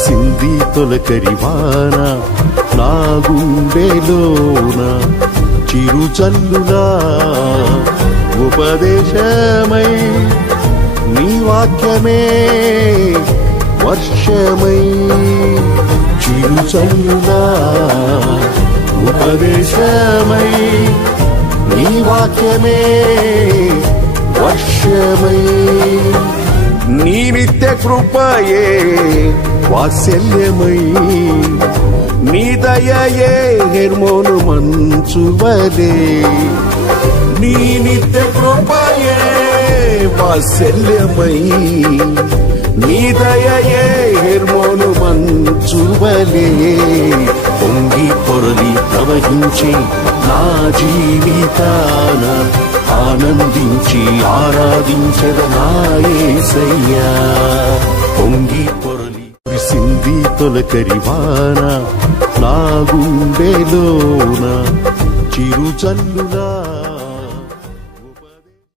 కురిసింది తొలకరివాన నా గుండెలోన చిరుజల్లులా ఉపదేశమై నీ వాక్యమే వర్షమై చిరుజల్లులా ఉపదేశమై నీ వాక్యమే వర్షమై నీ నిత్య కృపయే వాత్సల్యమై నీ దయయే హెర్మోను మంచువలే నీ నిత్య కృపయే వాత్సల్యమై నీ దయయే హెర్మోను మంచువలే పొంగి పొరలి ప్రవహించి నా జీవితాన ఆనందించి ఆరాధించద నా యేసయ్యా పొంగి పొరలి కురిసింది తొలకరివాన నా గుండెలోన చిరుజల్లులా